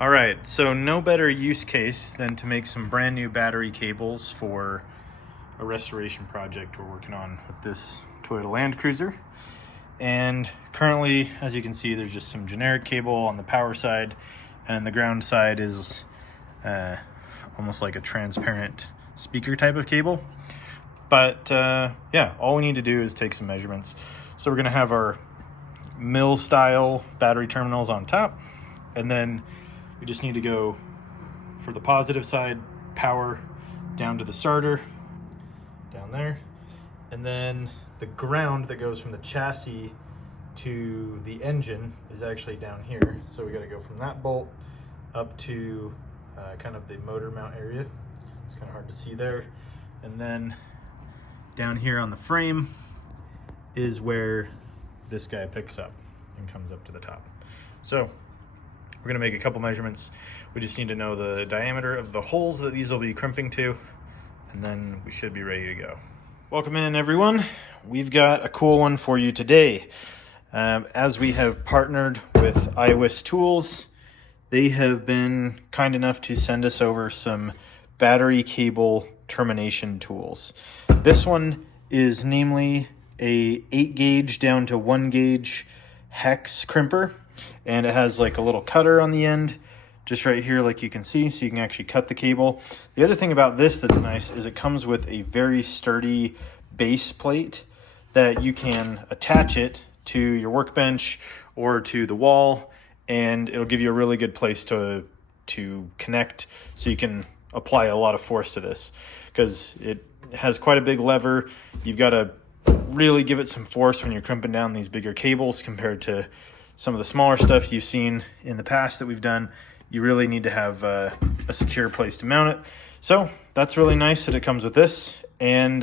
All right, so no better use case than to make some brand new battery cables for a restoration project we're working on with this Toyota Land Cruiser. And currently, as you can see, there's just some generic cable on the power side, and the ground side is almost like a transparent speaker type of cable. But yeah, all we need to do is take some measurements. So we're gonna have our mill style battery terminals on top, and then we just need to go for the positive side, power down to the starter, down there. And then the ground that goes from the chassis to the engine is actually down here. So we got to go from that bolt up to kind of the motor mount area. It's kind of hard to see there. And then down here on the frame is where this guy picks up and comes up to the top. So we're gonna make a couple measurements. We just need to know the diameter of the holes that these will be crimping to, and then we should be ready to go. Welcome in, everyone. We've got a cool one for you today. As we have partnered with Iwiss Tools, they have been kind enough to send us over some battery cable termination tools. This one is namely a 8 gauge down to 1 gauge hex crimper, and it has like a little cutter on the end just right here, like you can see, so you can actually cut the cable. The other thing about this that's nice is it comes with a very sturdy base plate that you can attach it to your workbench or to the wall, and it'll give you a really good place to connect, so you can apply a lot of force to this because it has quite a big lever. You've got to really give it some force when you're crimping down these bigger cables compared to some of the smaller stuff you've seen in the past that we've done. You really need to have a secure place to mount it. So that's really nice that it comes with this. And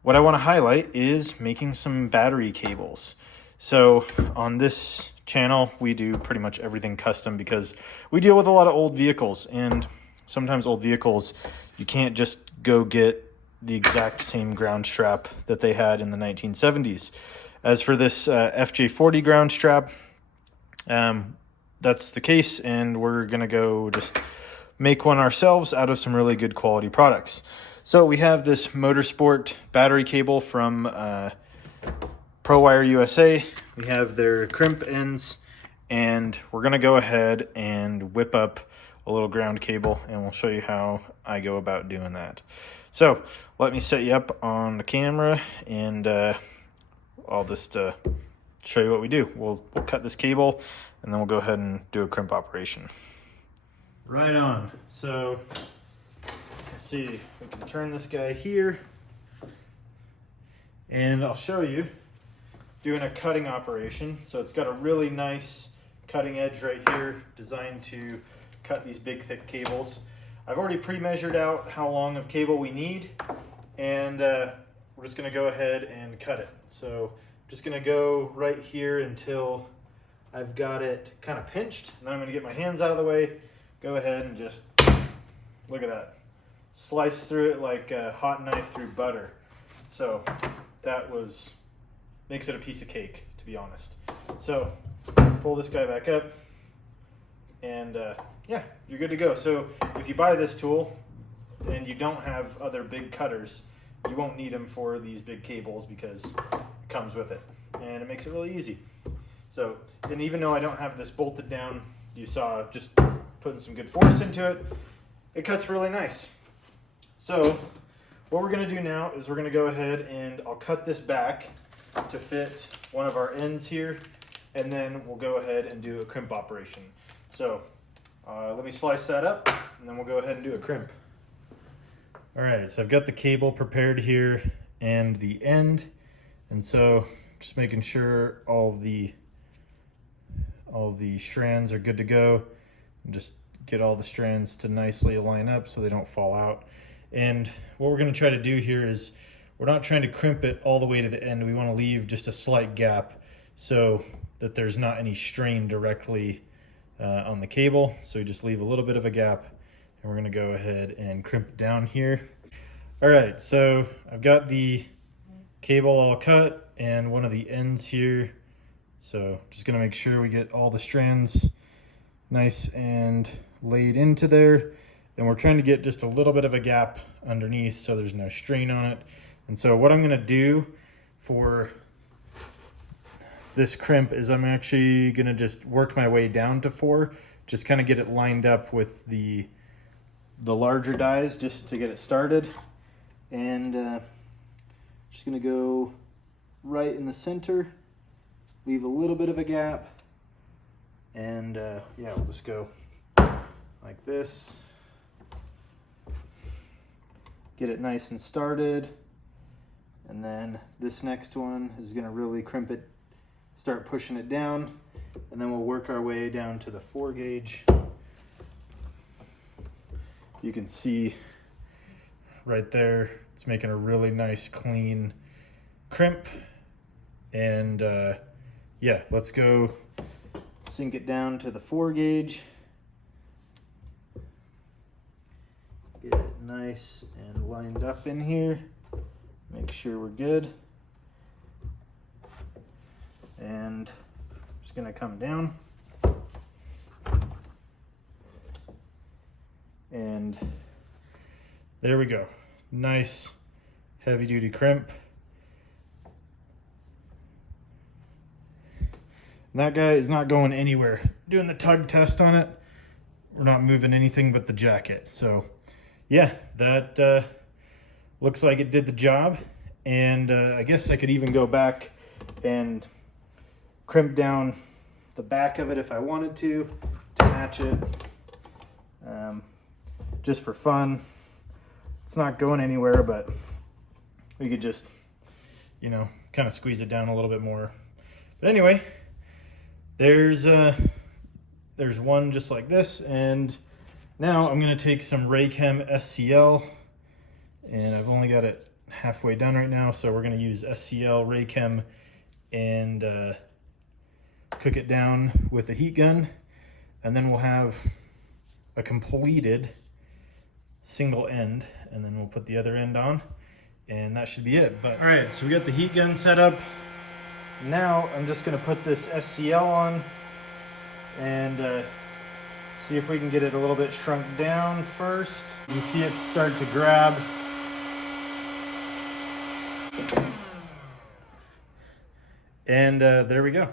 what I want to highlight is making some battery cables. So on this channel, we do pretty much everything custom because we deal with a lot of old vehicles, and sometimes old vehicles, you can't just go get the exact same ground strap that they had in the 1970s. As for this FJ40 ground strap, that's the case, and we're gonna go just make one ourselves out of some really good quality products. So we have this Motorsport battery cable from ProWire USA. We have their crimp ends, and we're gonna go ahead and whip up a little ground cable, and we'll show you how I go about doing that. So let me set you up on the camera, and I'll just show you what we do. We'll cut this cable, and then we'll go ahead and do a crimp operation. Right on. So let's see, we can turn this guy here, and I'll show you doing a cutting operation. So it's got a really nice cutting edge right here, designed to cut these big thick cables. I've already pre-measured out how long of cable we need, and we're just gonna go ahead and cut it. So I'm just gonna go right here until I've got it kind of pinched, and then I'm gonna get my hands out of the way, go ahead and just, look at that. Slice through it like a hot knife through butter. So that makes it a piece of cake, to be honest. So pull this guy back up, and yeah, you're good to go. So if you buy this tool and you don't have other big cutters, you won't need them for these big cables because it comes with it, and it makes it really easy. So, and even though I don't have this bolted down, you saw just putting some good force into it, it cuts really nice. So what we're gonna do now is we're gonna go ahead and I'll cut this back to fit one of our ends here, and then we'll go ahead and do a crimp operation. So let me slice that up, and then we'll go ahead and do a crimp. All right, so I've got the cable prepared here and the end, and so just making sure all the strands are good to go, and just get all the strands to nicely line up so they don't fall out. And what we're going to try to do here is we're not trying to crimp it all the way to the end. We want to leave just a slight gap so that there's not any strain directly on the cable. So we just leave a little bit of a gap, and we're going to go ahead and crimp it down here. All right, so I've got the cable all cut and one of the ends here. So just going to make sure we get all the strands nice and laid into there. And we're trying to get just a little bit of a gap underneath so there's no strain on it. And so what I'm gonna do for this crimp is I'm actually gonna just work my way down to 4, just kind of get it lined up with the larger dies just to get it started. And just gonna go right in the center, leave a little bit of a gap, and yeah, we'll just go like this. Get it nice and started, and then this next one is going to really crimp it, start pushing it down, and then we'll work our way down to the 4 gauge. You can see right there, it's making a really nice clean crimp. And yeah, let's go sink it down to the 4 gauge. Get it nice and lined up in here. Make sure we're good. And just gonna come down. And there we go. Nice heavy duty crimp. And that guy is not going anywhere. Doing the tug test on it, we're not moving anything but the jacket. So yeah, that looks like it did the job. And I guess I could even go back and crimp down the back of it if I wanted to match it, just for fun. It's not going anywhere, but we could just, you know, kind of squeeze it down a little bit more. But anyway, there's one just like this. And now I'm gonna take some Raychem SCL, and I've only got it halfway done right now, so we're gonna use SCL Raychem and cook it down with a heat gun, and then we'll have a completed single end, and then we'll put the other end on, and that should be it. But all right, so we got the heat gun set up. Now I'm just gonna put this SCL on and see if we can get it a little bit shrunk down first. You see it start to grab. And there we go.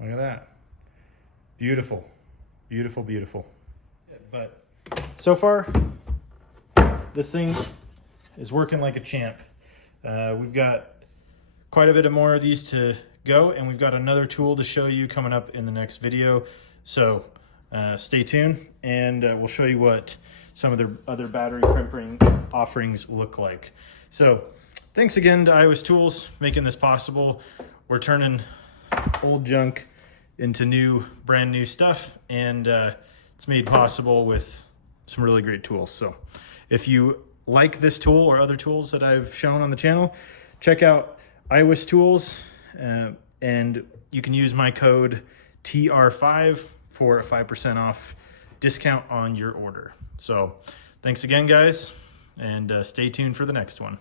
Look at that. Beautiful, beautiful, beautiful. But so far, this thing is working like a champ. We've got quite a bit more of these to go, and we've got another tool to show you coming up in the next video. So stay tuned, and we'll show you what some of their other battery crimping offerings look like. So thanks again to Iwiss Tools making this possible. We're turning old junk into brand new stuff, and it's made possible with some really great tools. So if you like this tool or other tools that I've shown on the channel, check out Iwiss Tools, and you can use my code TR5 for a 5% off discount on your order. So thanks again, guys, and stay tuned for the next one.